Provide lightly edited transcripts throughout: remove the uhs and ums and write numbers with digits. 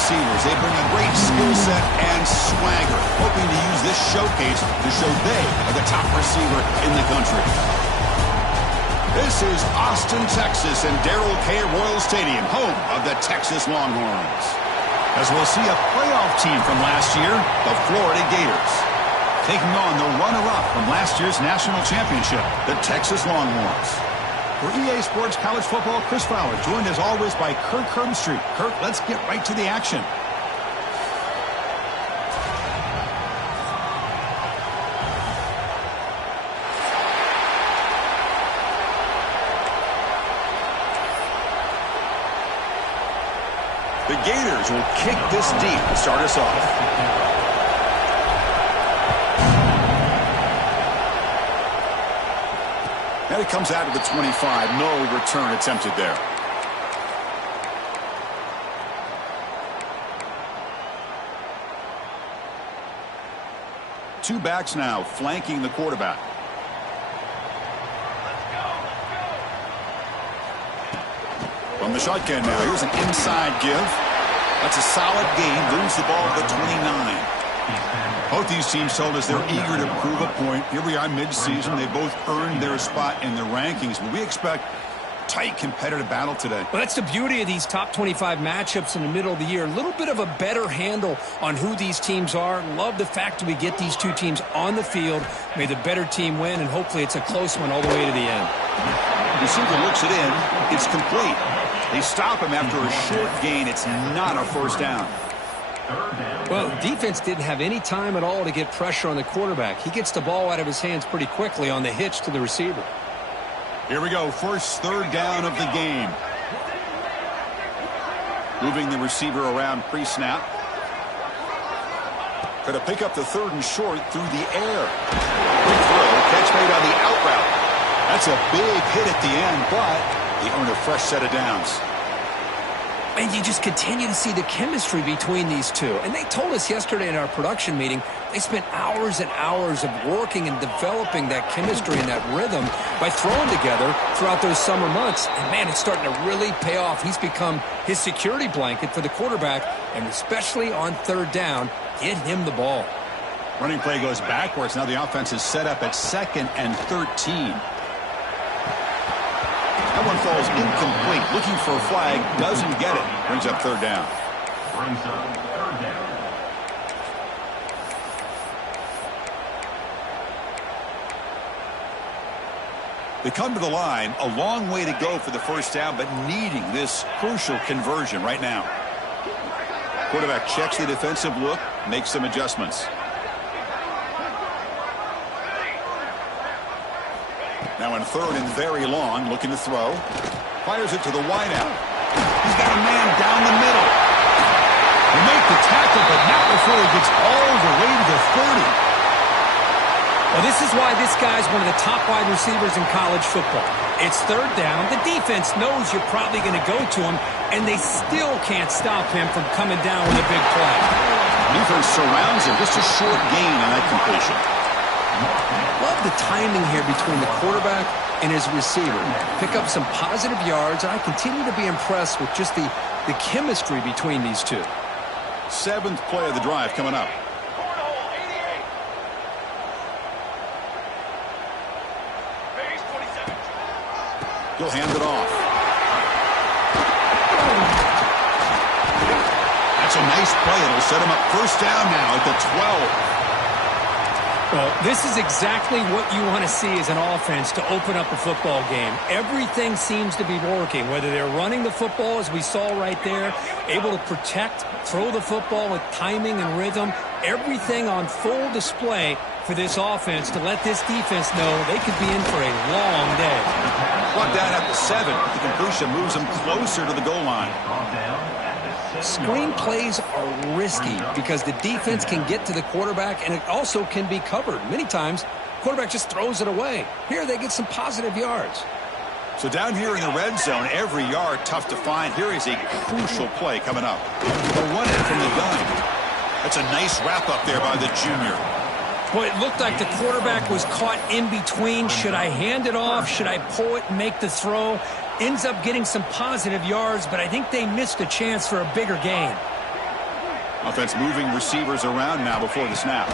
receivers. They bring a great skill set and swagger, hoping to use this showcase to show they are the top receiver in the country. This is Austin, Texas, and Darrell K. Royal Stadium, home of the Texas Longhorns. As we'll see a playoff team from last year, the Florida Gators, taking on the runner-up from last year's national championship, the Texas Longhorns. For EA Sports College Football, Chris Fowler, joined as always by Kirk Herbstreit. Kirk, let's get right to the action. The Gators will kick this deep to start us off. And it comes out to the 25. No return attempted there. Two backs now flanking the quarterback. From the shotgun now, here's an inside give. That's a solid gain. Lose the ball at the 29. Both these teams told us they're eager to prove a point. Here we are mid-season. They both earned their spot in the rankings, but we expect tight competitive battle today. Well, that's the beauty of these top 25 matchups in the middle of the year. A little bit of a better handle on who these teams are. Love the fact that we get these two teams on the field. May the better team win, and hopefully it's a close one all the way to the end. Receiver looks it in. It's complete. They stop him after a short gain. It's not a first down. Well, defense didn't have any time at all to get pressure on the quarterback. He gets the ball out of his hands pretty quickly on the hitch to the receiver. Here we go. First third down of the game. Moving the receiver around pre-snap. Going to pick up the third and short through the air. Quick throw. Catch made on the out route. That's a big hit at the end, but they earn a fresh set of downs. And you just continue to see the chemistry between these two. And they told us yesterday in our production meeting, they spent hours and hours of working and developing that chemistry and that rhythm by throwing together throughout those summer months. And, man, it's starting to really pay off. He's become his security blanket for the quarterback, and especially on third down, get him the ball. Running play goes backwards. Now the offense is set up at 2nd and 13. That one falls incomplete. Looking for a flag. Doesn't get it. Brings up third down. They come to the line. A long way to go for the first down, but needing this crucial conversion right now. Quarterback checks the defensive look, makes some adjustments. Now in third and very long, looking to throw. Fires it to the wideout. He's got a man down the middle. They make the tackle, but not before he gets all the way to the 30. Well, this is why this guy's one of the top wide receivers in college football. It's third down. The defense knows you're probably going to go to him, and they still can't stop him from coming down with a big play. Defense surrounds him. Just a short gain on that completion. Love the timing here between the quarterback and his receiver. Pick up some positive yards, and I continue to be impressed with just the chemistry between these two. 7th play of the drive coming up. He'll hand it off. That's a nice play. It'll set him up first down now at the 12. Well, this is exactly what you want to see as an offense to open up a football game. Everything seems to be working, whether they're running the football, as we saw right there, able to protect, throw the football with timing and rhythm, everything on full display for this offense to let this defense know they could be in for a long day. Brought down at the 7. The completion moves them closer to the goal line. Screen plays are risky because the defense can get to the quarterback, and it also can be covered. Many times, quarterback just throws it away. Here they get some positive yards. So down here in the red zone, every yard tough to find. Here is a crucial play coming up. They'll run it from the gun. That's a nice wrap up there by the junior. Boy, it looked like the quarterback was caught in between. Should I hand it off? Should I pull it and make the throw? Ends up getting some positive yards, but I think they missed a chance for a bigger gain. Offense moving receivers around now before the snap.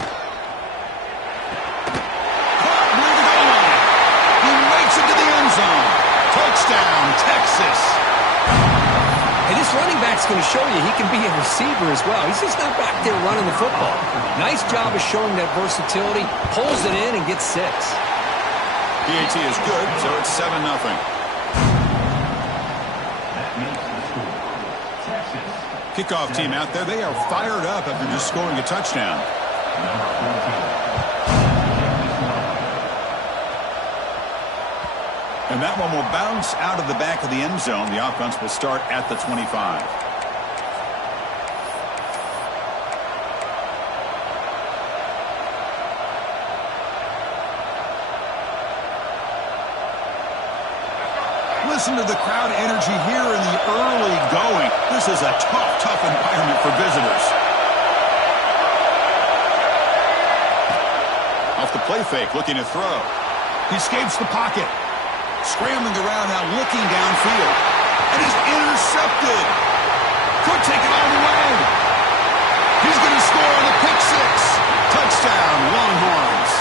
Caught near the goal line. He makes it to the end zone. Touchdown, Texas. And this running back's going to show you he can be a receiver as well. He's just not back there running the football. Nice job of showing that versatility. Pulls it in and gets 6. PAT is good, so it's 7-0. Kickoff team out there. They are fired up after just scoring a touchdown. And that one will bounce out of the back of the end zone. The offense will start at the 25. Listen to the crowd energy here in the early going. This is a tough environment for visitors. Off the play fake, looking to throw. He escapes the pocket. Scrambling around now, looking downfield. And he's intercepted. Could take it all the way. He's going to score on the pick 6. Touchdown, Longhorns.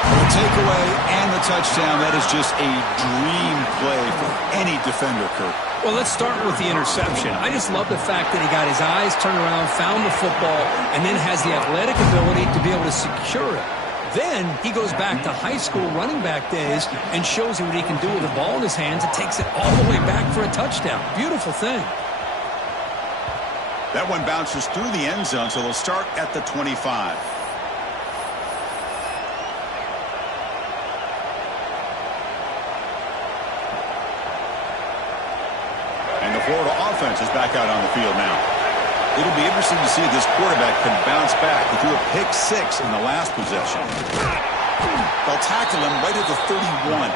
The takeaway and the touchdown, that is just a dream play for any defender, Kurt. Well, let's start with the interception. I just love the fact that he got his eyes turned around, found the football, and then has the athletic ability to be able to secure it. Then he goes back to high school running back days and shows you what he can do with the ball in his hands and takes it all the way back for a touchdown. Beautiful thing. That one bounces through the end zone, so they'll start at the 25. And the Florida offense is back out on the field now. It'll be interesting to see if this quarterback can bounce back. He threw a pick 6 in the last possession. They'll tackle him right at the 31.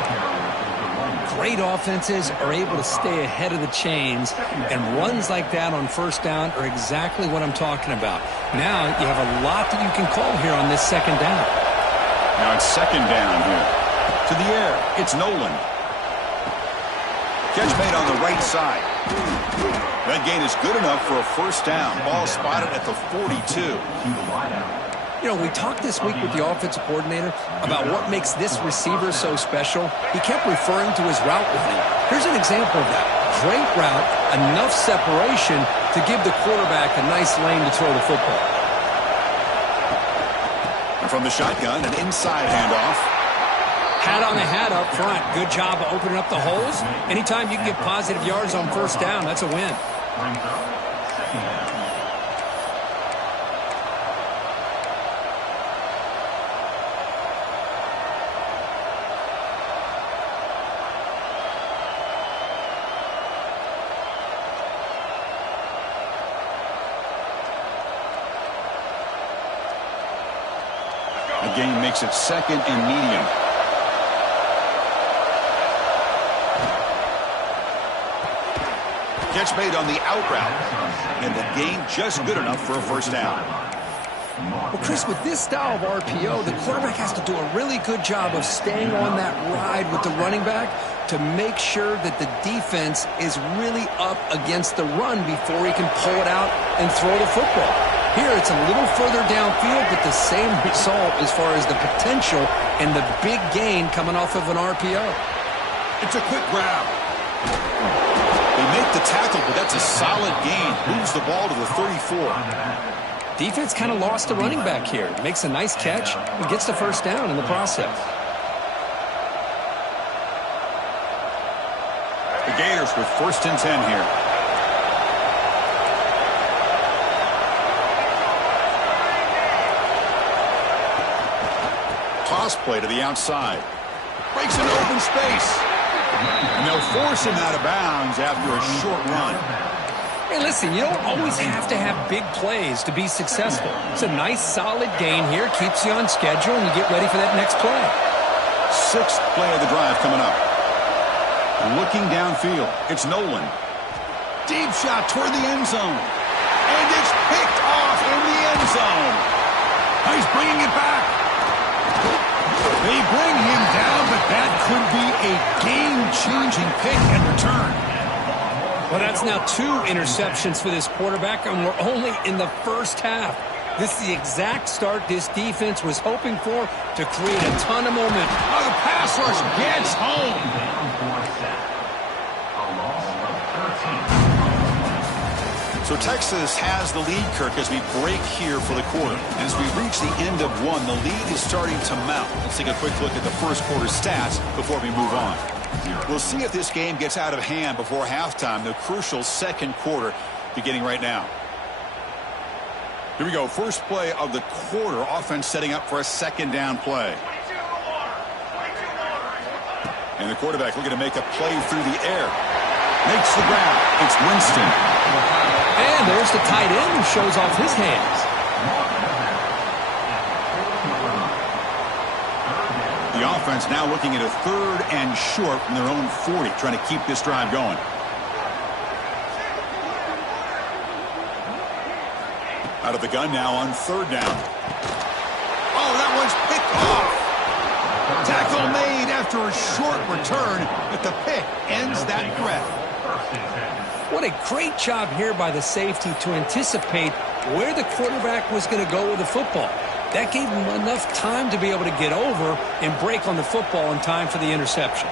Great offenses are able to stay ahead of the chains, and runs like that on first down are exactly what I'm talking about. Now you have a lot that you can call here on this second down. Now it's second down here. To the air, it's Nolan. Catch made on the right side. That gain is good enough for a first down. Ball spotted at the 42. You know, we talked this week with the offensive coordinator about what makes this receiver so special. He kept referring to his route running. Here's an example of that. Great route, enough separation to give the quarterback a nice lane to throw the football. And from the shotgun, an inside handoff. Hat on the hat up front. Good job of opening up the holes. Anytime you can get positive yards on first down, that's a win. The gain makes it second and medium. Catch made on the out route, and the gain just good enough for a first down. Well, Chris, with this style of RPO, the quarterback has to do a really good job of staying on that ride with the running back to make sure that the defense is really up against the run before he can pull it out and throw the football. Here, it's a little further downfield, but the same result as far as the potential and the big gain coming off of an RPO. It's a quick grab. They make the tackle, but that's a solid gain. Moves the ball to the 34. Defense kind of lost the running back here. Makes a nice catch and gets the first down in the process. The Gators with 1st and 10 here. Toss play to the outside. Breaks into open space. And they'll force him out of bounds after a short run. Hey, listen, you don't always have to have big plays to be successful. It's a nice, solid gain here. Keeps you on schedule, and you get ready for that next play. 6th play of the drive coming up. Looking downfield, it's Nolan. Deep shot toward the end zone. And it's picked off in the end zone. He's bringing it back. They bring him down, but that could be a game-changing pick and return. Well, that's now 2 interceptions for this quarterback, and we're only in the first half. This is the exact start this defense was hoping for to create a ton of momentum. Oh, the pass rush gets home. So Texas has the lead, Kirk, as we break here for the quarter. And as we reach the end of one, the lead is starting to mount. Let's take a quick look at the first quarter stats before we move on. We'll see if this game gets out of hand before halftime, the crucial second quarter beginning right now. Here we go. First play of the quarter. Offense setting up for a second down play. And the quarterback looking to make a play through the air. Makes the grab. It's Winston. And there's the tight end who shows off his hands. The offense now looking at a 3rd and short from their own 40, trying to keep this drive going. Out of the gun now on 3rd down. Oh, that one's picked off. Tackle made after a short return, but the pick ends that threat. What a great job here by the safety to anticipate where the quarterback was going to go with the football. That gave him enough time to be able to get over and break on the football in time for the interception.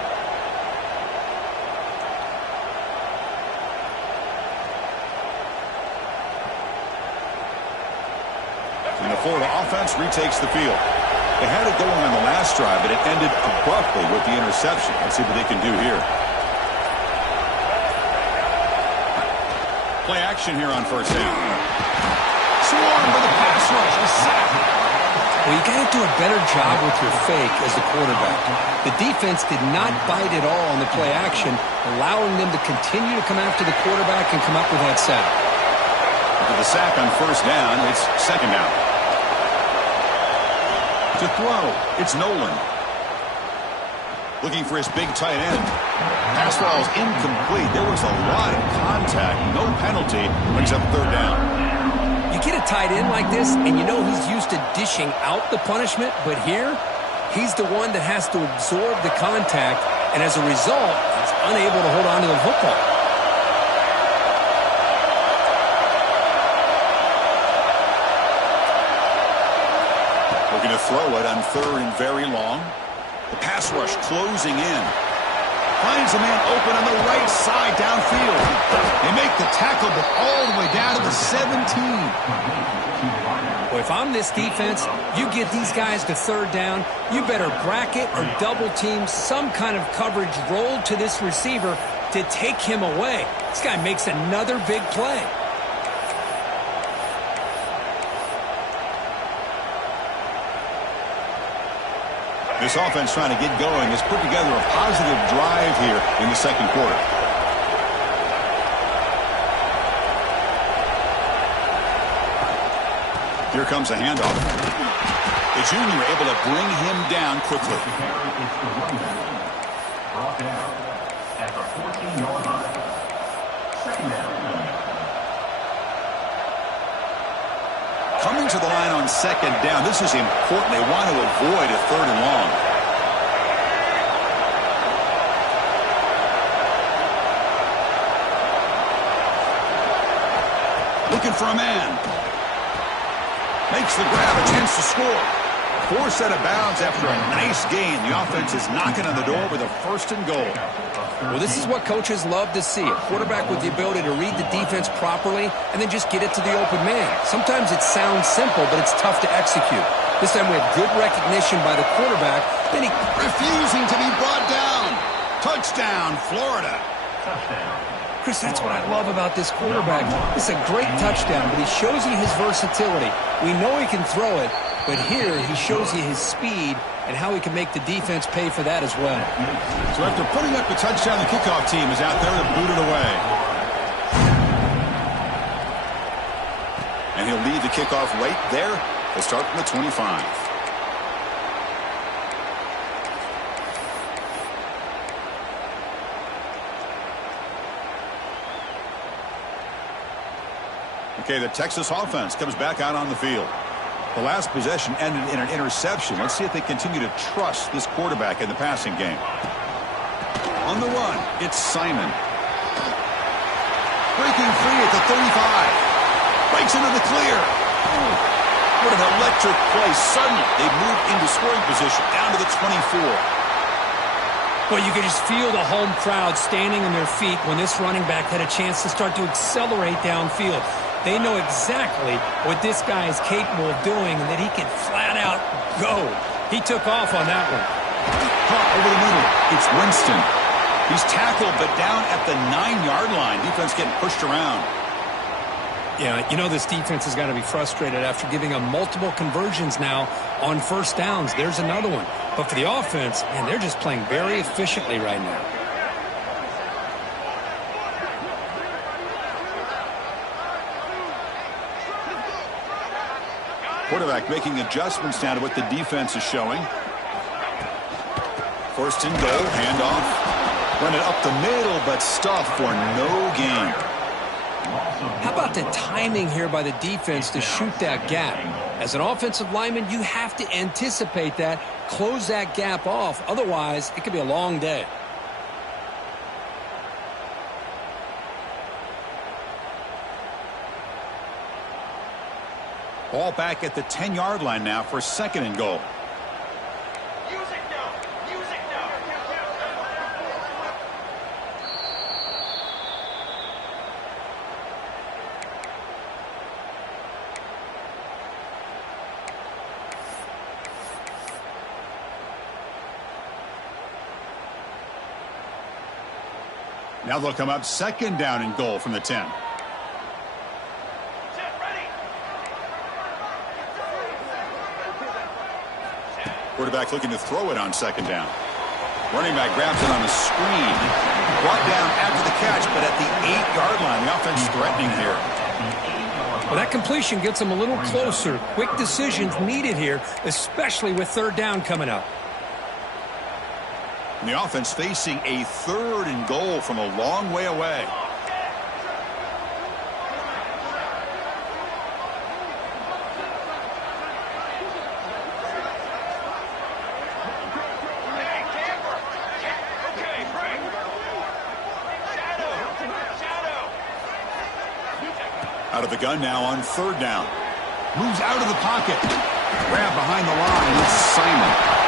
And the Florida offense retakes the field. They had it going on the last drive, but it ended abruptly with the interception. Let's see what they can do here. Play action here on 1st down. Swarmed with a pass rush, a sack. Well, you got to do a better job with your fake as the quarterback. The defense did not bite at all on the play action, allowing them to continue to come after the quarterback and come up with that sack. After the sack on 1st down, it's 2nd down. To throw, it's Nolan. Looking for his big tight end. Pass ball is incomplete. There was a lot of contact. No penalty. Brings up 3rd down. You get a tight end like this, and you know he's used to dishing out the punishment, but here, he's the one that has to absorb the contact, and as a result, he's unable to hold on to the football. Looking to throw it on 3rd and very long. The pass rush closing in. Finds a man open on the right side downfield. They make the tackle, but all the way down to the 17. Well, if I'm this defense, you get these guys to 3rd down, you better bracket or double team some kind of coverage rolled to this receiver to take him away. This guy makes another big play. This offense trying to get going has put together a positive drive here in the second quarter. Here comes a handoff. The junior able to bring him down quickly. Brought down at the 14-yard line. 2nd down. Coming to the line on 2nd down. This is important. They want to avoid a 3rd and long. Looking for a man. Makes the grab, a chance to score. 4 set of bounds after a nice gain. The offense is knocking on the door with a 1st and goal. Well, this is what coaches love to see. A quarterback with the ability to read the defense properly and then just get it to the open man. Sometimes it sounds simple, but it's tough to execute. This time we have good recognition by the quarterback. Then he refusing to be brought down. Touchdown, Florida. Chris, that's what I love about this quarterback. It's a great touchdown, but he shows you his versatility. We know he can throw it, but here he shows you his speed and how he can make the defense pay for that as well. So after putting up the touchdown, the kickoff team is out there to boot it away. And he'll lead the kickoff right there. They'll start from the 25. Okay, the Texas offense comes back out on the field. The last possession ended in an interception. Let's see if they continue to trust this quarterback in the passing game. On the run, it's Simon. Breaking free at the 35. Breaks into the clear. What an electric play. Suddenly, they move into scoring position down to the 24. Well, you could just feel the home crowd standing on their feet when this running back had a chance to start to accelerate downfield. They know exactly what this guy is capable of doing and that he can flat out go. He took off on that one. Caught over the middle. It's Winston. He's tackled, but down at the 9-yard line. Defense getting pushed around. Yeah, you know this defense has got to be frustrated after giving them multiple conversions now on first downs. There's another one. But for the offense, man, they're just playing very efficiently right now. Quarterback making adjustments now to what the defense is showing. First and goal, handoff. Run it up the middle, but stuffed for no gain. How about the timing here by the defense to shoot that gap? As an offensive lineman, you have to anticipate that, close that gap off. Otherwise, it could be a long day. Ball back at the 10-yard line now for second and goal. Now they'll come up second down and goal from the 10. Quarterback looking to throw it on second down. Running back grabs it on a screen. Brought down after the catch, but at the 8-yard line. The offense threatening here. Well, that completion gets them a little closer. Quick decisions needed here, especially with third down coming up. And the offense facing a third and goal from a long way away. Out of the gun now on third down. Moves out of the pocket. Grab behind the line. It's Simon.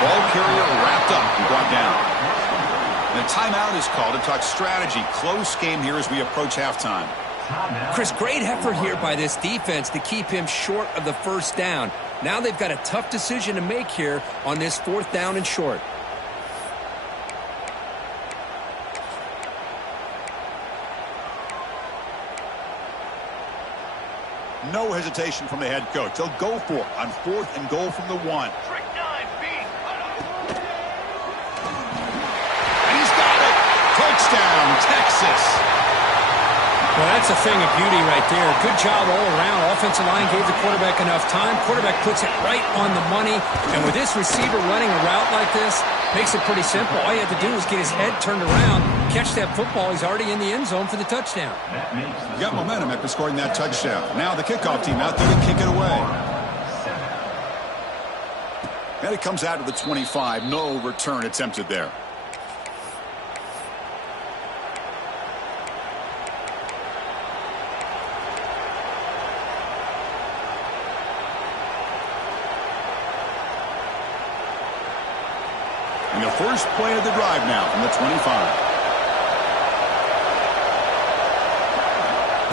Ball carrier wrapped up and brought down. And a timeout is called to talk strategy. Close game here as we approach halftime. Chris, great effort here by this defense to keep him short of the first down. Now they've got a tough decision to make here on this fourth down and short. No hesitation from the head coach. They'll go for it on fourth and goal from the 1. And he's got it. Touchdown, Texas. Well, that's a thing of beauty right there. Good job all around. Offensive line gave the quarterback enough time. Quarterback puts it right on the money. And with this receiver running a route like this, makes it pretty simple. All you have to do is get his head turned around, catch that football. He's already in the end zone for the touchdown. You got momentum after scoring that touchdown. Now the kickoff team out there to kick it away. And it comes out of the 25. No return attempted there. And the first play of the drive now from the 25.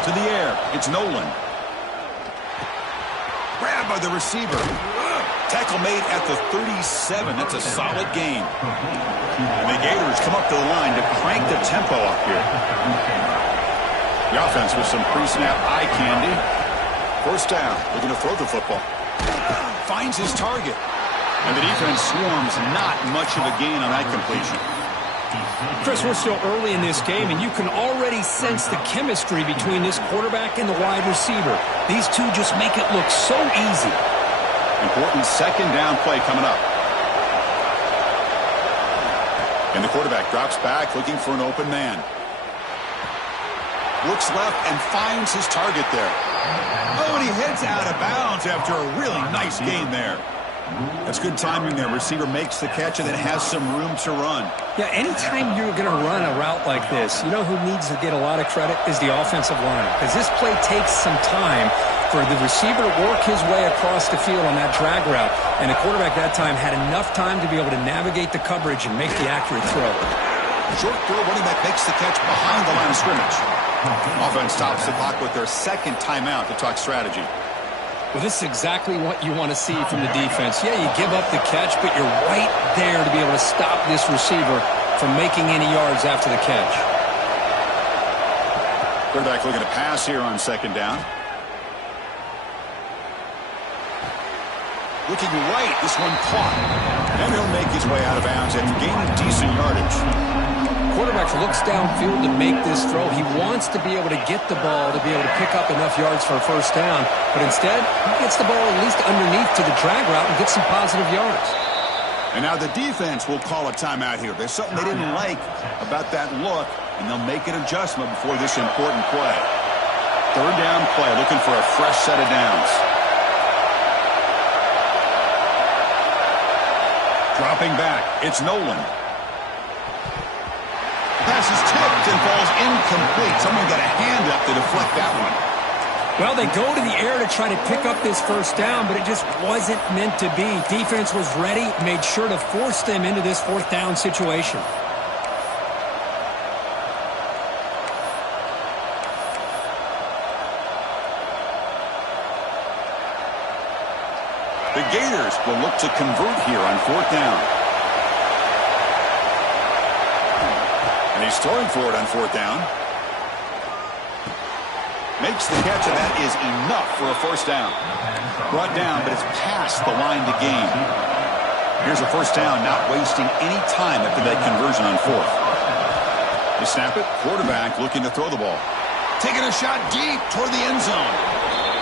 To the air, it's Nolan. Grabbed by the receiver. Tackle made at the 37. That's a solid gain. And the Gators come up to the line to crank the tempo up here. The offense with some pre-snap eye candy. First down, looking to throw the football. Finds his target. And the defense swarms, not much of a gain on that completion. Chris, we're still early in this game, and you can already sense the chemistry between this quarterback and the wide receiver. These two just make it look so easy. Important second down play coming up. And the quarterback drops back, looking for an open man. Looks left and finds his target there. Oh, and he heads out of bounds after a really nice gain there. That's good timing there. Receiver makes the catch and then has some room to run. Yeah, anytime you're going to run a route like this, you know who needs to get a lot of credit is the offensive line. Because this play takes some time for the receiver to work his way across the field on that drag route. And the quarterback that time had enough time to be able to navigate the coverage and make the accurate throw. Short throw, running back makes the catch behind the line of scrimmage. Offense stops the clock with their second timeout to talk strategy. Well, this is exactly what you want to see from the defense. Yeah, you give up the catch, but you're right there to be able to stop this receiver from making any yards after the catch. Quarterback looking to pass here on second down. Looking right, this one caught. And he'll make his way out of bounds after gaining decent yardage. Quarterback looks downfield to make this throw. He wants to be able to get the ball to be able to pick up enough yards for a first down. But instead, he gets the ball at least underneath to the drag route and gets some positive yards. And now the defense will call a timeout here. There's something they didn't like about that look, and they'll make an adjustment before this important play. Third down play, looking for a fresh set of downs. Dropping back, it's Nolan. Pass is tipped and falls incomplete. Someone got a hand up to deflect that one. Well, they go to the air to try to pick up this first down, but it just wasn't meant to be. Defense was ready, made sure to force them into this fourth down situation. The Gators will look to convert here on fourth down. And he's throwing for it on fourth down. Makes the catch, and that is enough for a first down. Brought down, but it's past the line to gain. Here's a first down, not wasting any time after that conversion on fourth. They snap it. Quarterback looking to throw the ball. Taking a shot deep toward the end zone.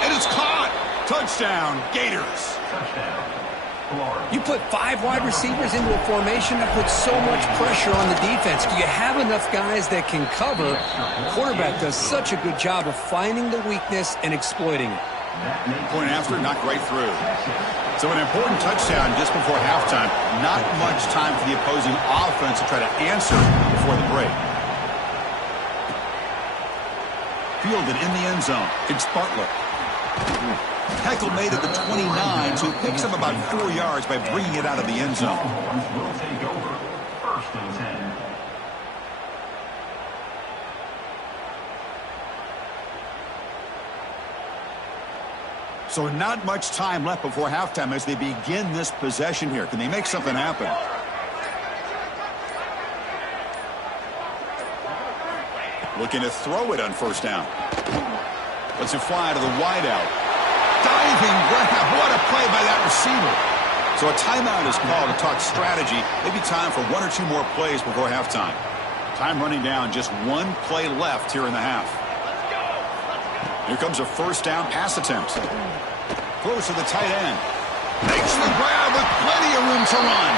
And it's caught. Touchdown, Gators. You put 5 wide receivers into a formation that puts so much pressure on the defense. Do you have enough guys that can cover? The quarterback does such a good job of finding the weakness and exploiting it. Point after, knocked right through. So an important touchdown just before halftime. Not much time for the opposing offense to try to answer before the break. Fielded in the end zone. It's Butler. Tackle made at the 29, so he picks up about 4 yards by bringing it out of the end zone. So not much time left before halftime as they begin this possession here. Can they make something happen? Looking to throw it on first down. Lets it fly to the wideout. Diving grab. What a play by that receiver. So a timeout is called to talk strategy. Maybe time for 1 or 2 more plays before halftime. Time running down. Just 1 play left here in the half. Here comes a first down pass attempt. Close to the tight end. Makes the grab with plenty of room to run.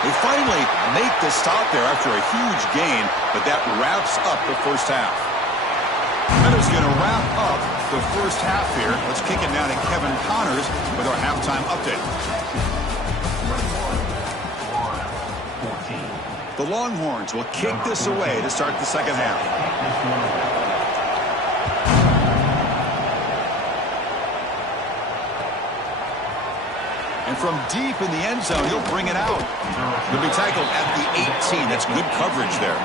They finally make the stop there after a huge gain, but that wraps up the first half. That is going to wrap up the first half here. Let's kick it down to Kevin Connors with our halftime update. The Longhorns will kick this away to start the second half. And from deep in the end zone, he'll bring it out. He'll be tackled at the 18. That's good coverage there.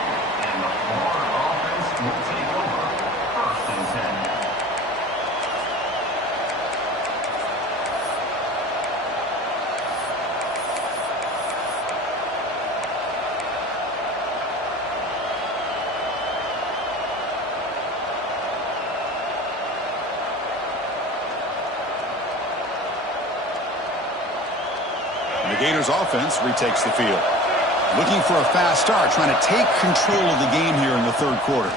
The Gators offense retakes the field. Looking for a fast start, trying to take control of the game here in the third quarter.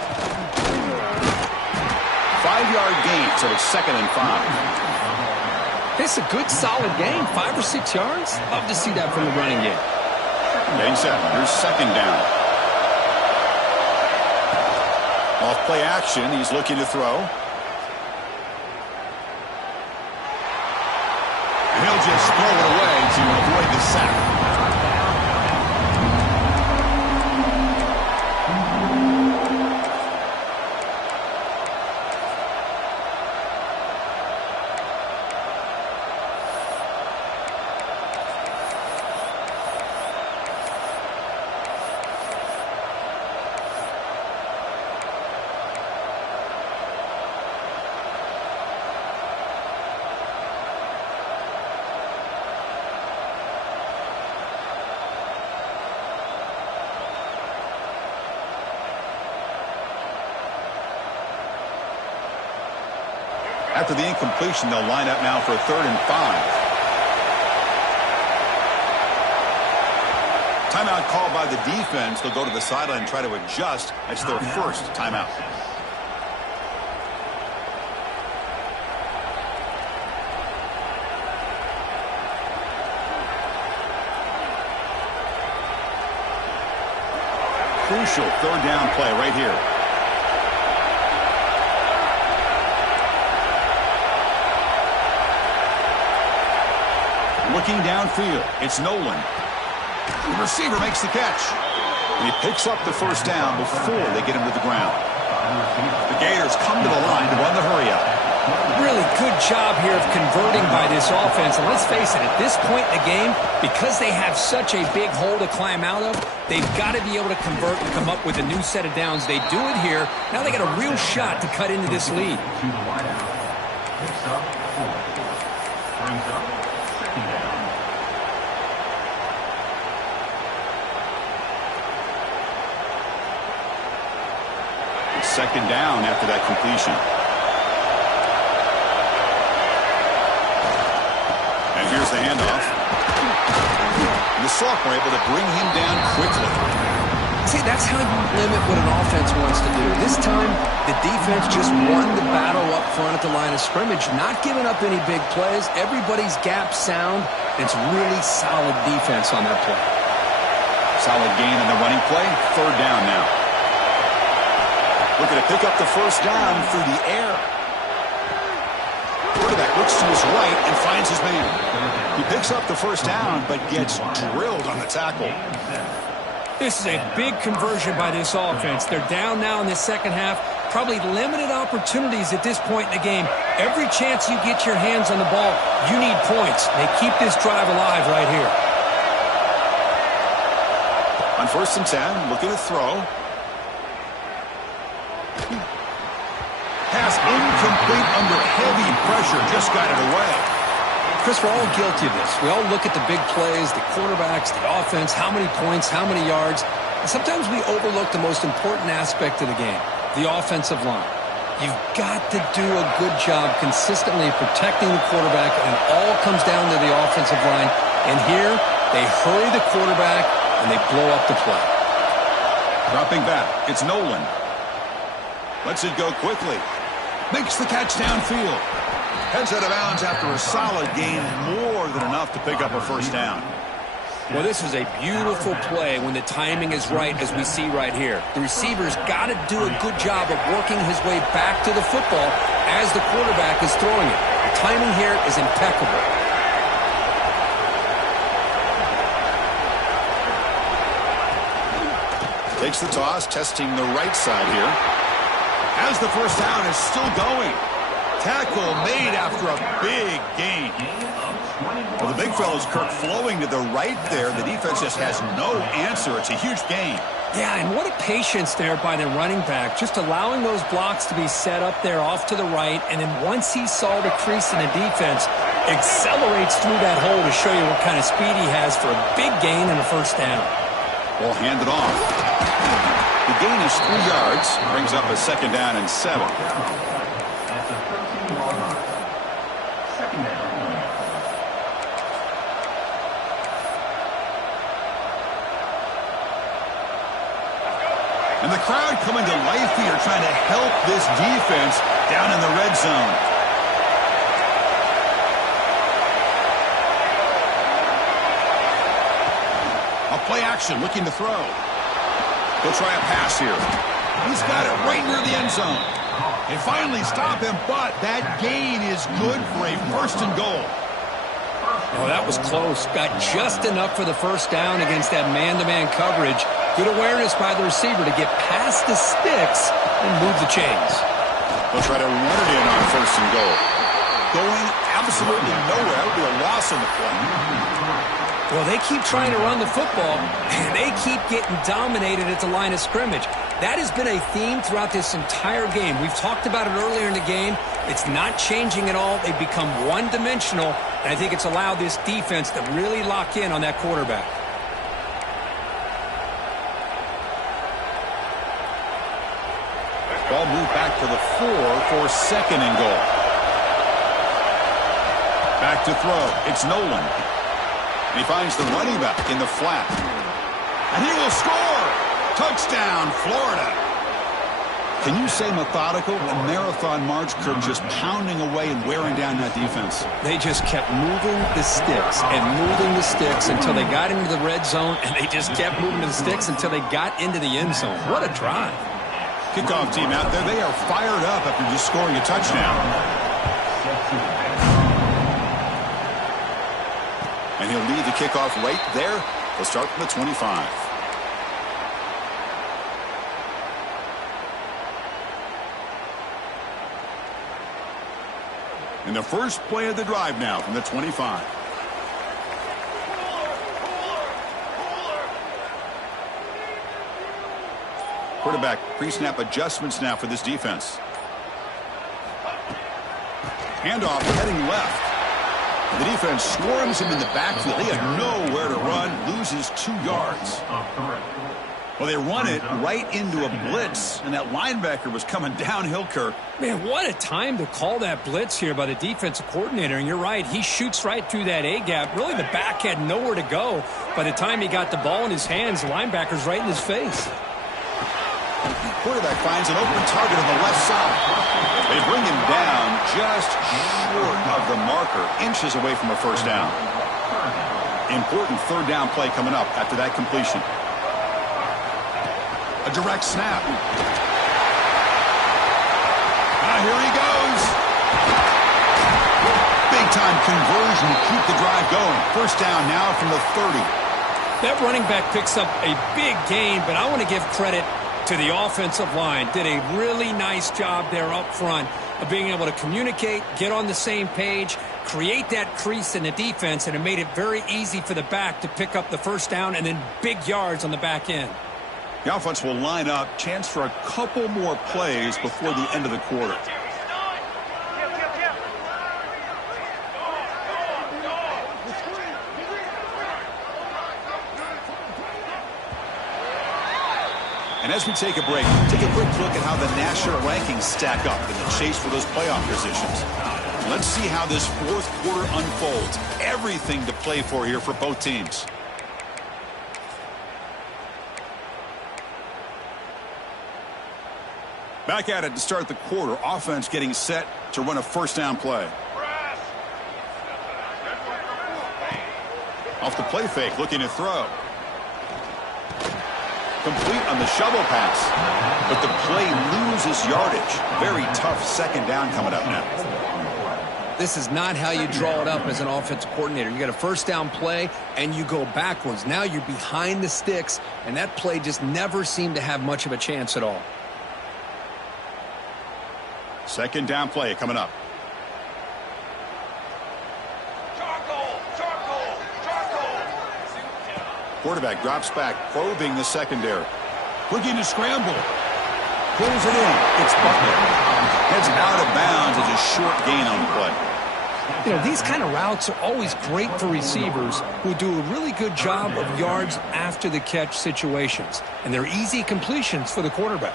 5-yard gain, so it's 2nd and 5. It's a good, solid game. 5 or 6 yards. Love to see that from the running game. Getting set. Here's second down. Off play action. He's looking to throw. And he'll just throw it away to avoid the sack. After the incompletion, they'll line up now for a 3rd and 5. Timeout called by the defense. They'll go to the sideline and try to adjust. That's their first timeout. Crucial 3rd down play right here. Looking downfield, it's Nolan. The receiver makes the catch. And he picks up the 1st down before they get him to the ground. The Gators come to the line to run the hurry-up. Really good job here of converting by this offense. And let's face it, at this point in the game, because they have such a big hole to climb out of, they've got to be able to convert and come up with a new set of downs. They do it here. Now they got a real shot to cut into this lead. Picks up 4. Brings up 2nd down. It's 2nd down after that completion. And here's the handoff. The sophomore able to bring him down quickly. See, that's how you limit what an offense wants to do. This time, the defense just won the battle up front at the line of scrimmage, not giving up any big plays. Everybody's gap sound. It's really solid defense on that play. Solid gain on the running play. 3rd down now. Looking to pick up the 1st down through the air. Quarterback looks to his right and finds his man. He picks up the 1st down, but gets drilled on the tackle. This is a big conversion by this offense. They're down now in the 2nd half. Probably limited opportunities at this point in the game. Every chance you get your hands on the ball, you need points. They keep this drive alive right here. On 1st and 10, looking to throw. Pass incomplete under heavy pressure. Just got it away. Chris, we're all guilty of this. We all look at the big plays, the quarterbacks, the offense, how many points, how many yards. And sometimes we overlook the most important aspect of the game, the offensive line. You've got to do a good job consistently protecting the quarterback, and it all comes down to the offensive line. And here, they hurry the quarterback, and they blow up the play. Dropping back, it's Nolan. Lets it go quickly. Makes the catch downfield. Heads out of bounds after a solid gain, more than enough to pick up a 1st down. Well, this is a beautiful play when the timing is right, as we see right here. The receiver's got to do a good job of working his way back to the football as the quarterback is throwing it. The timing here is impeccable. Takes the toss, testing the right side here. As the 1st down is still going. Tackle made after a big gain. Well, the big fellow's Kirk flowing to the right there. The defense just has no answer. It's a huge gain. Yeah, and what a patience there by the running back, just allowing those blocks to be set up there off to the right, and then once he saw the crease in the defense, accelerates through that hole to show you what kind of speed he has for a big gain and a 1st down. Ball handed off. The gain is 3 yards, brings up a 2nd down and 7. At the 13-yard line. 2nd down. And the crowd coming to life here, trying to help this defense down in the red zone. A play action, looking to throw. He'll try a pass here. He's got it right near the end zone. They finally stop him, but that gain is good for a 1st and goal. Oh, that was close. Got just enough for the 1st down against that man-to-man coverage. Good awareness by the receiver to get past the sticks and move the chains. They'll try to run it in on 1st and goal. Going absolutely nowhere. That would be a loss on the play. Well, they keep trying to run the football, and they keep getting dominated at the line of scrimmage. That has been a theme throughout this entire game. We've talked about it earlier in the game. It's not changing at all. They've become one-dimensional, and I think it's allowed this defense to really lock in on that quarterback. Ball moved back to the 4 for 2nd and goal. Back to throw. It's Nolan. And he finds the running back in the flat. And he will score! Touchdown, Florida! Can you say methodical? A marathon march, Kirk, just pounding away and wearing down that defense. They just kept moving the sticks and moving the sticks until they got into the red zone, and they just kept moving the sticks until they got into the end zone. What a drive. Kickoff team out there, they are fired up after just scoring a touchdown. And he'll lead the kickoff right there. They'll start from the 25. And the first play of the drive now from the 25. Quarterback pre-snap adjustments now for this defense. Handoff heading left. The defense swarms him in the backfield. He had nowhere to run, loses 2 yards. Well, they run it right into a blitz, and that linebacker was coming downhill, Kirk. Man, what a time to call that blitz here by the defensive coordinator. And you're right, he shoots right through that A-gap. Really, the back had nowhere to go. By the time he got the ball in his hands, the linebacker's right in his face. Quarterback finds an open target on the left side. They bring him down just short of the marker, inches away from a first down. Important third down play coming up after that completion. A direct snap. Here he goes. Big time conversion to keep the drive going. First down now from the 30. That running back picks up a big gain, but I want to give credit to the offensive line. Did a really nice job there up front of being able to communicate, get on the same page, create that crease in the defense, and it made it very easy for the back to pick up the first down and then big yards on the back end. The offense will line up. Chance for a couple more plays before the end of the quarter. And as we take a break, take a quick look at how the national rankings stack up in the chase for those playoff positions. Let's see how this fourth quarter unfolds. Everything to play for here for both teams. Back at it to start the quarter. Offense getting set to run a first down play. Off the play fake, looking to throw. Complete on the shovel pass. But the play loses yardage. Very tough second down coming up now. This is not how you draw it up as an offensive coordinator. You got a first down play, and you go backwards. Now you're behind the sticks, and that play just never seemed to have much of a chance at all. Second down play coming up. Quarterback drops back, probing the secondary. Looking to scramble. Pulls it in. It's Butler. Heads out of bounds as a short gain on the play. You know, these kind of routes are always great for receivers who do a really good job of yards after the catch situations. And they're easy completions for the quarterback.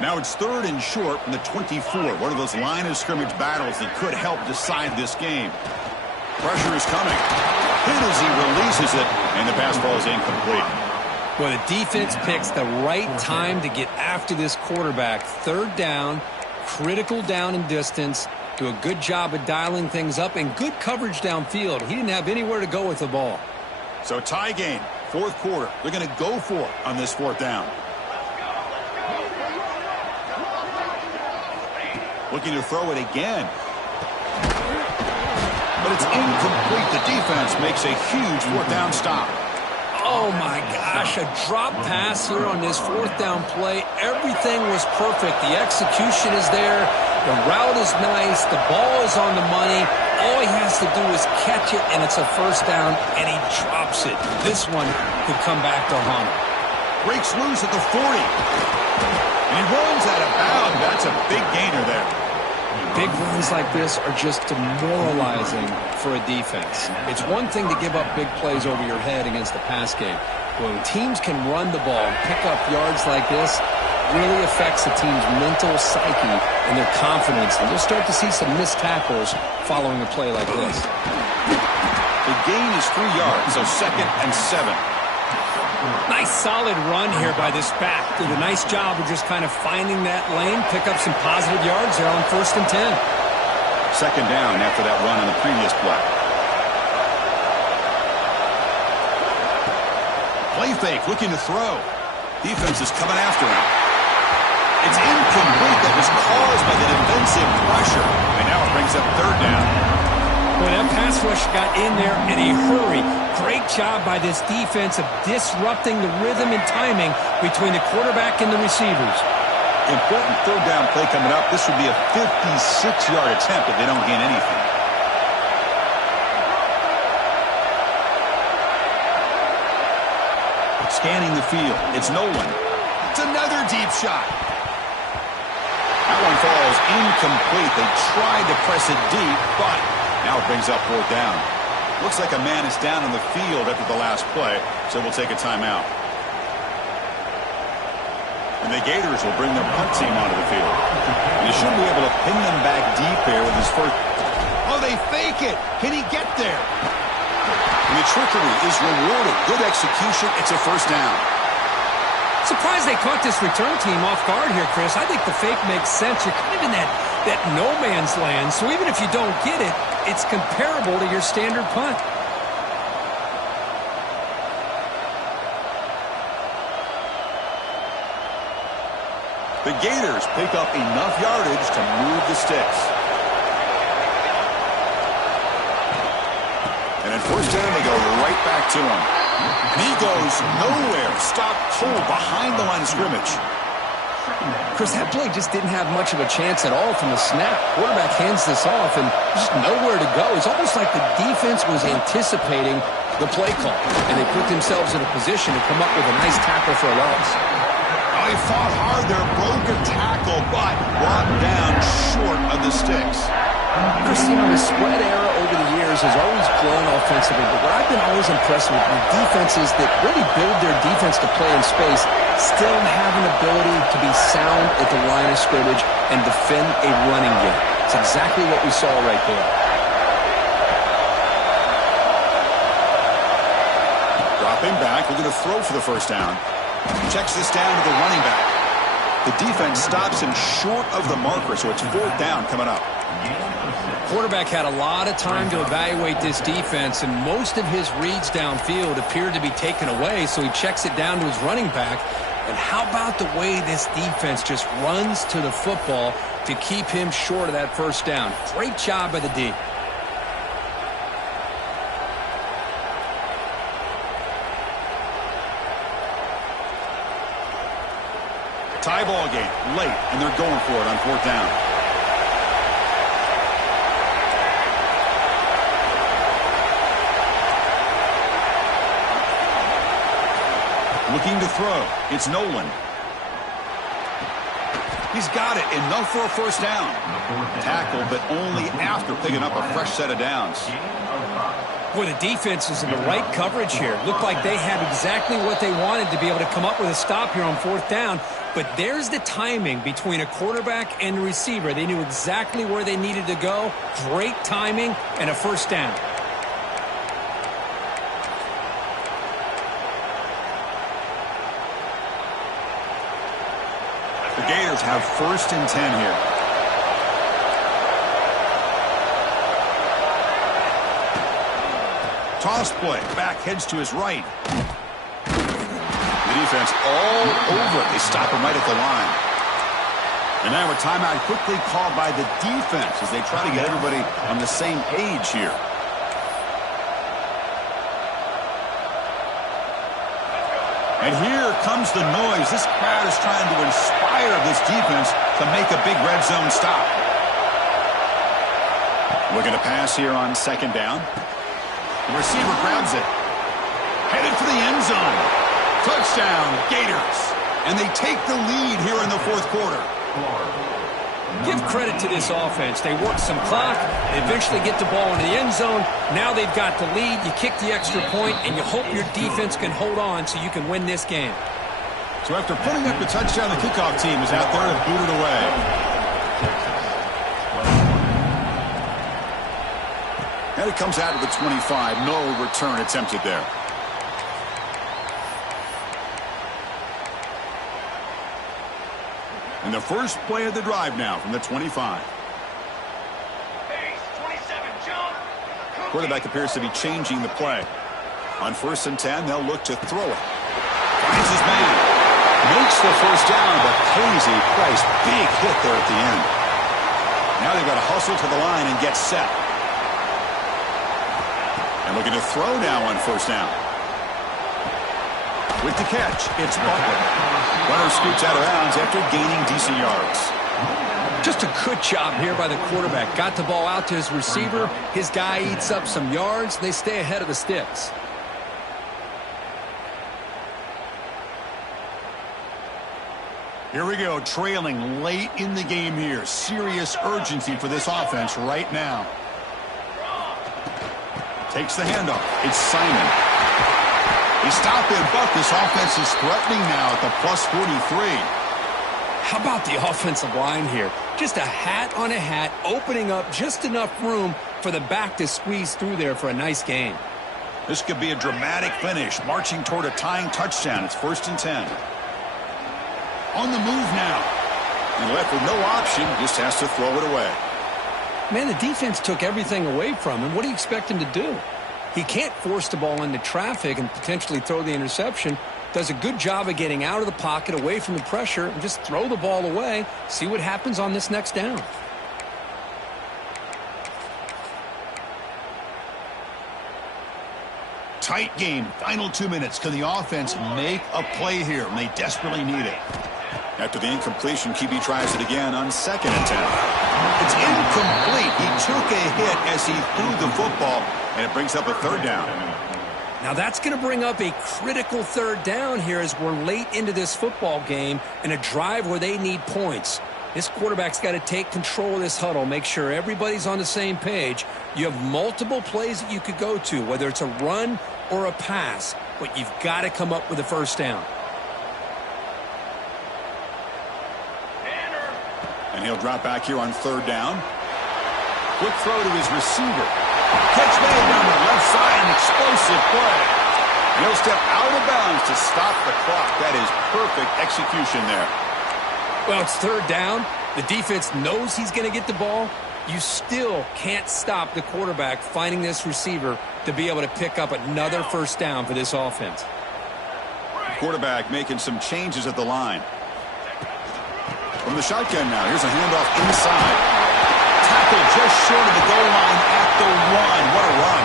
Now it's third and short from the 24. One of those line of scrimmage battles that could help decide this game. Pressure is coming. Hit as he releases it, and the pass ball is incomplete. Well, the defense picks the right time to get after this quarterback. Third down, critical down and distance. Do a good job of dialing things up and good coverage downfield. He didn't have anywhere to go with the ball. So tie game, fourth quarter. They're going to go for it on this fourth down. Looking to throw it again. But it's incomplete. The defense makes a huge fourth down stop. Oh, my gosh, a drop pass here on this fourth down play. Everything was perfect. The execution is there. The route is nice. The ball is on the money. All he has to do is catch it, and it's a first down, and he drops it. This one could come back to haunt him. Breaks loose at the 40. And he runs out of bounds. That's a big gainer there. Big runs like this are just demoralizing for a defense. It's one thing to give up big plays over your head against the pass game. When teams can run the ball and pick up yards like this, really affects a team's mental psyche and their confidence. And you'll start to see some missed tackles following a play like this. The gain is 3 yards, so 2nd and 7. Nice solid run here by this back. Did a nice job of just kind of finding that lane, pick up some positive yards there on 1st and 10. 2nd down after that run on the previous play. Play fake, looking to throw. Defense is coming after him. It's incomplete. That was caused by the defensive pressure. And now it brings up 3rd down. Well, that pass rush got in there in a hurry. Great job by this defense of disrupting the rhythm and timing between the quarterback and the receivers. Important 3rd down play coming up. This would be a 56-yard attempt if they don't gain anything. Scanning the field. It's Nolan. It's another deep shot. That one falls incomplete. They tried to press it deep, but now it brings up 4th down. Looks like a man is down on the field after the last play, so we'll take a timeout. And the Gators will bring their punt team onto the field. They should be able to pin them back deep here with his first. Oh, they fake it. Can he get there? And the trickery is rewarded. Good execution. It's a 1st down. Surprised they caught this return team off guard here, Chris. I think the fake makes sense. You're kind of in that no man's land. So even if you don't get it, it's comparable to your standard punt. The Gators pick up enough yardage to move the sticks. And at 1st down, they go right back to him. And he goes nowhere. Stopped cold behind the line of scrimmage. Chris, that play just didn't have much of a chance at all from the snap. Quarterback hands this off and just nowhere to go. It's almost like the defense was anticipating the play call, and they put themselves in a position to come up with a nice tackle for a loss. Oh, he fought hard there. Broke a tackle, but brought down short of the sticks. Chris, you know, the spread era over the years has always grown offensively, but what I've been always impressed with defenses that really build their defense to play in space still have an ability to be sound at the line of scrimmage and defend a running game. It's exactly what we saw right there. Dropping back, looking to throw for the 1st down. Checks this down to the running back. The defense stops him short of the marker, so it's 4th down coming up. Quarterback had a lot of time to evaluate this defense, and most of his reads downfield appeared to be taken away, so he checks it down to his running back. And how about the way this defense just runs to the football to keep him short of that 1st down? Great job by the D. Tie ball game late, and they're going for it on 4th down. Looking to throw. It's Nolan. He's got it. Enough for a 1st down. Tackle, but only after picking up a fresh set of downs. Boy, the defense is in the right coverage here. Looked like they had exactly what they wanted to be able to come up with a stop here on 4th down. But there's the timing between a quarterback and a receiver. They knew exactly where they needed to go. Great timing and a 1st down. The Gators have 1st and 10 here. Toss play. Back heads to his right. The defense all over it. They stop him right at the line. And now a timeout quickly called by the defense as they try to get everybody on the same page here. And here comes the noise. This crowd is trying to inspire this defense to make a big red zone stop. Looking to pass here on 2nd down. The receiver grabs it. Headed for the end zone. Touchdown, Gators. And they take the lead here in the 4th quarter. Give credit to this offense. They work some clock. They eventually get the ball into the end zone. Now they've got the lead. You kick the extra point, and you hope your defense can hold on so you can win this game. So after putting up the touchdown, the kickoff team is out there to boot it away. And it comes out to the 25. No return attempted there. And the first play of the drive now from the 25. Quarterback appears to be changing the play. On 1st and 10, they'll look to throw it. Finds his man. Makes the first down, but pays a price. Big hit there at the end. Now they've got to hustle to the line and get set. And looking to throw now on 1st down. With the catch, it's Butler. Runner scoots out of bounds after gaining decent yards. Just a good job here by the quarterback. Got the ball out to his receiver. His guy eats up some yards. They stay ahead of the sticks. Here we go, trailing late in the game here. Serious urgency for this offense right now. Takes the handoff. It's Simon. He stopped it, but this offense is threatening now at the plus 43. How about the offensive line here? Just a hat on a hat, opening up just enough room for the back to squeeze through there for a nice gain. This could be a dramatic finish, marching toward a tying touchdown. It's 1st and 10. On the move now. And left with no option, just has to throw it away. Man, the defense took everything away from him. What do you expect him to do? He can't force the ball into traffic and potentially throw the interception. Does a good job of getting out of the pocket, away from the pressure, and just throw the ball away. See what happens on this next down. Tight game. Final 2 minutes. Can the offense make a play here? And they desperately need it. After the incompletion, QB tries it again on 2nd and 10. It's incomplete. He took a hit as he threw the football, and it brings up a 3rd down. Now that's going to bring up a critical 3rd down here as we're late into this football game in a drive where they need points. This quarterback's got to take control of this huddle, make sure everybody's on the same page. You have multiple plays that you could go to, whether it's a run or a pass, but you've got to come up with a 1st down. And he'll drop back here on 3rd down. Quick throw to his receiver. Catch made down the left side, an explosive play. And he'll step out of bounds to stop the clock. That is perfect execution there. Well, it's 3rd down. The defense knows he's going to get the ball. You still can't stop the quarterback finding this receiver to be able to pick up another 1st down for this offense. Quarterback making some changes at the line. From the shotgun now, here's a handoff inside. Tackle just short of the goal line at the 1. What a run.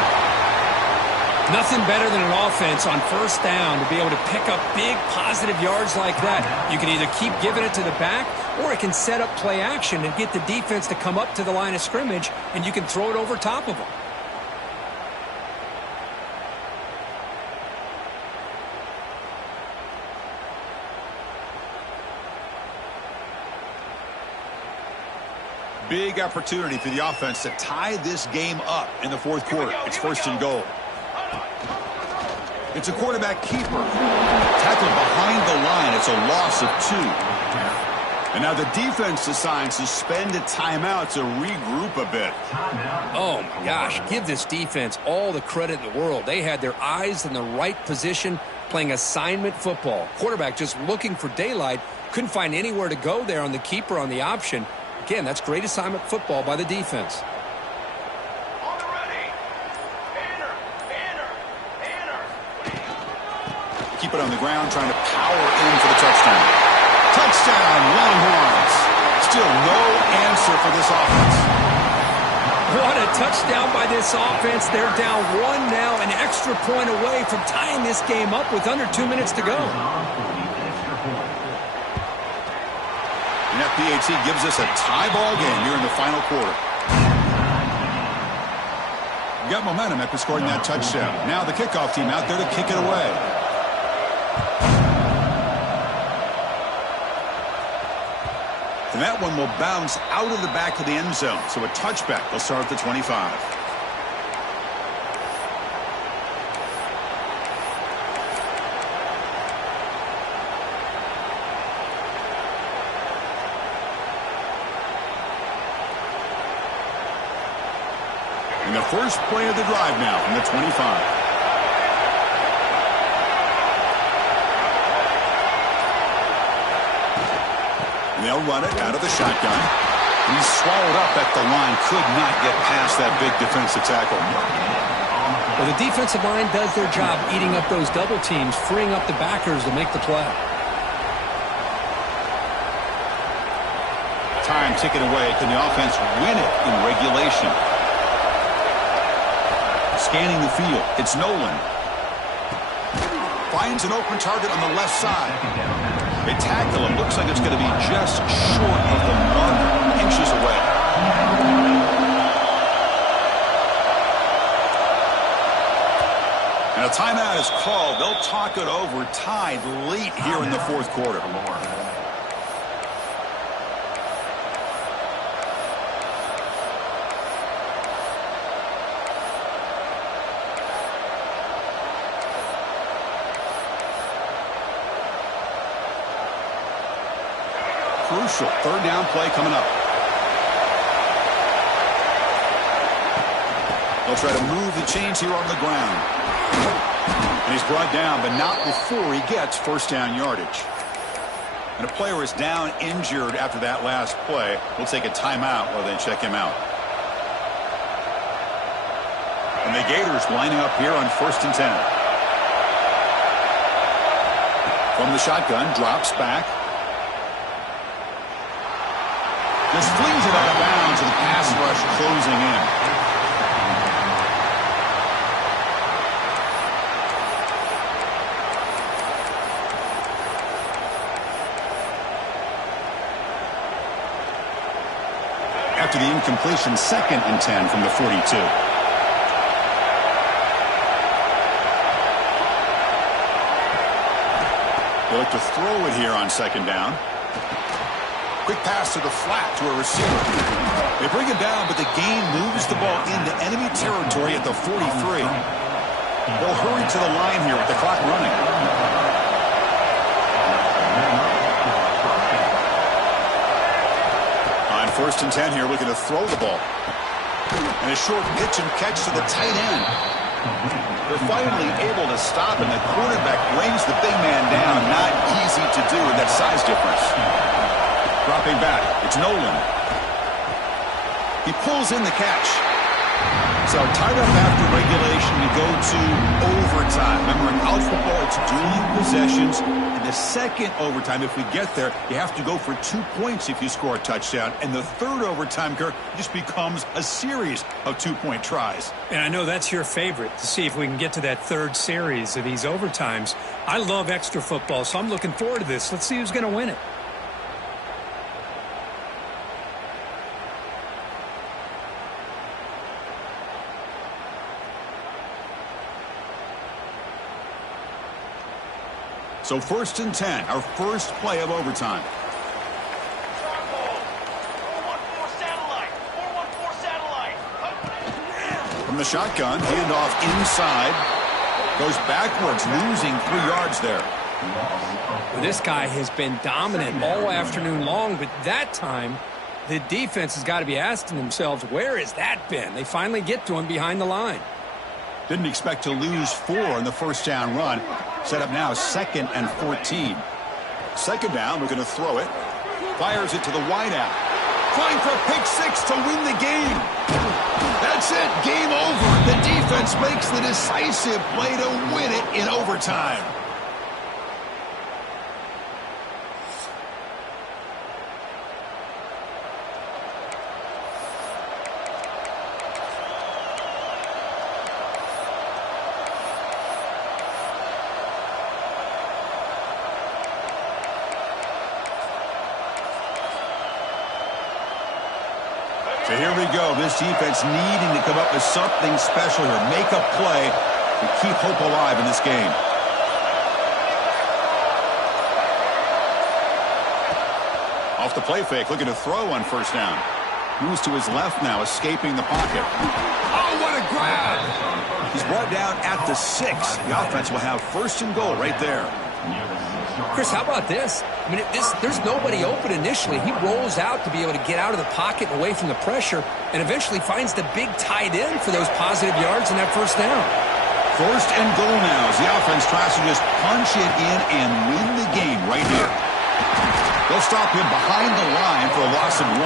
Nothing better than an offense on 1st down to be able to pick up big positive yards like that. You can either keep giving it to the back, or it can set up play action and get the defense to come up to the line of scrimmage, and you can throw it over top of them. Big opportunity for the offense to tie this game up in the 4th quarter. It's 1st and goal. It's a quarterback keeper. Tackled behind the line. It's a loss of 2. And now the defense decides to spend a timeout to regroup a bit. Oh, my gosh. Give this defense all the credit in the world. They had their eyes in the right position, playing assignment football. Quarterback just looking for daylight. Couldn't find anywhere to go there on the keeper on the option. Again, that's great assignment football by the defense. Keep it on the ground, trying to power in for the touchdown. Touchdown, Longhorns. Still no answer for this offense. What a touchdown by this offense. They're down 1 now, an extra point away from tying this game up with under 2 minutes to go. And that PAT gives us a tie ball game here in the final quarter. Got momentum after scoring that touchdown. Now the kickoff team out there to kick it away. And that one will bounce out of the back of the end zone. So a touchback. They'll start at the 25. And the first play of the drive now from the 25. And they'll run it out of the shotgun. He's swallowed up at the line. Could not get past that big defensive tackle. Well, the defensive line does their job eating up those double teams, freeing up the backers to make the play. Time ticking away. Can the offense win it in regulation? Scanning the field. It's Nolan. Finds an open target on the left side. They tackle him. Looks like it's going to be just short of the mark, inches away. And a timeout is called. They'll talk it over. Tied late here in the fourth quarter. Crucial third down play coming up. They'll try to move the chains here on the ground. And he's brought down, but not before he gets first down yardage. And a player is down injured after that last play. We'll take a timeout while they check him out. And the Gators lining up here on 1st and 10. From the shotgun, drops back. Just flings it out of bounds, and the pass rush closing in. After the incompletion, 2nd and 10 from the 42. They look to throw it here on 2nd down. Quick pass to the flat to a receiver. They bring it down, but the gain moves the ball into enemy territory at the 43. They'll hurry to the line here with the clock running. On 1st and 10 here, looking to throw the ball. And a short pitch and catch to the tight end. They're finally able to stop, and the quarterback brings the big man down. Not easy to do with that size difference. Dropping back, it's Nolan. He pulls in the catch. So tied up after regulation, we go to overtime. Remember, in college football, it's dueling possessions. In the second overtime, if we get there, you have to go for 2 points if you score a touchdown. And the third overtime, Kirk, just becomes a series of 2-point tries. And I know that's your favorite, to see if we can get to that third series of these overtimes. I love extra football, so I'm looking forward to this. Let's see who's going to win it. So 1st and 10, our first play of overtime. 414 satellite. From the shotgun, handoff inside. Goes backwards, losing 3 yards there. Well, this guy has been dominant all afternoon long, but that time the defense has got to be asking themselves, where has that been? They finally get to him behind the line. Didn't expect to lose 4 in the first down run. Set up now 2nd and 14. 2nd down, we're going to throw it. Fires it to the wideout. Trying for a pick 6 to win the game. That's it. Game over. The defense makes the decisive play to win it in overtime. So here we go. This defense needing to come up with something special here. Make a play to keep hope alive in this game. Off the play fake, looking to throw on 1st down. Moves to his left now, escaping the pocket. Oh, what a grab! He's brought down at the 6. The offense will have 1st and goal right there. Chris, how about this? I mean, there's nobody open initially. He rolls out to be able to get out of the pocket and away from the pressure and eventually finds the big tight end for those positive yards and that first down. First and goal now as the offense tries to just punch it in and win the game right here. They'll stop him behind the line for a loss of 1.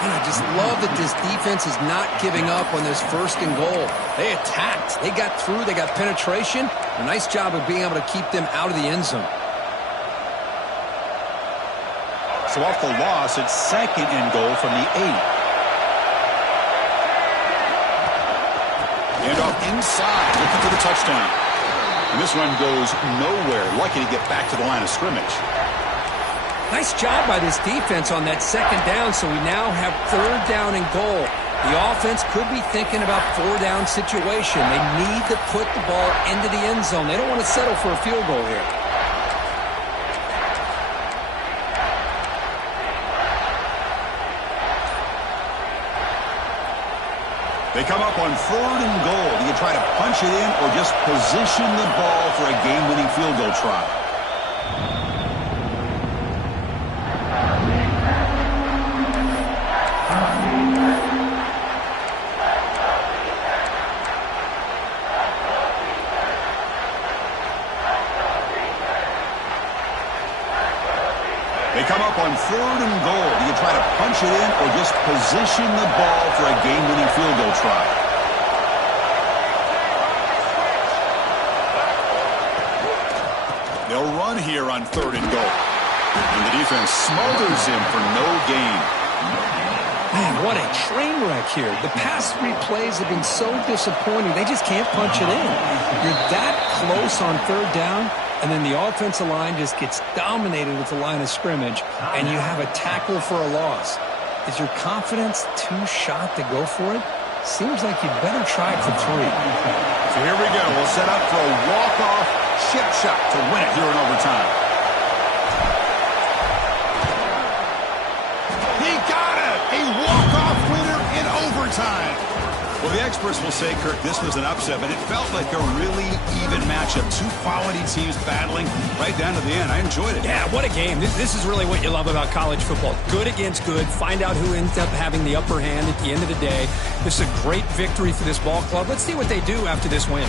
And I just love that this defense is not giving up on this first and goal. They attacked. They got through. They got penetration. A nice job of being able to keep them out of the end zone. So off the loss, it's second and goal from the 8. And off inside, looking for the touchdown. And this run goes nowhere. Lucky to get back to the line of scrimmage. Nice job by this defense on that second down, so we now have third down and goal. The offense could be thinking about 4-down situation. They need to put the ball into the end zone. They don't want to settle for a field goal here. They come up on third and goal. Do you try to punch it in or just position the ball for a game-winning field goal try? They come up on third and goal. Do you try to punch it in or just position the ball for a game-winning field goal try? They'll run here on third and goal. And the defense smothers him for no gain. Man, what a train wreck here. The past 3 plays have been so disappointing. They just can't punch it in. You're that close on third down, and then the offensive line just gets dominated with the line of scrimmage, and you have a tackle for a loss. Is your confidence too shot to go for it? Seems like you'd better try it for 3. So here we go. We'll set up for a walk-off chip shot to win it here in overtime. He got it! A walk-off winner in overtime. Well, the experts will say, Kirk, this was an upset, but it felt like a really even matchup. 2 quality teams battling right down to the end. I enjoyed it. Yeah, what a game. This is really what you love about college football. Good against good. Find out who ends up having the upper hand at the end of the day. This is a great victory for this ball club. Let's see what they do after this win.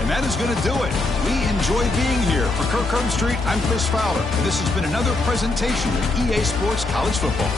And that is going to do it. We enjoyed being here. For Kirk Street, I'm Chris Fowler, and this has been another presentation of EA Sports College Football.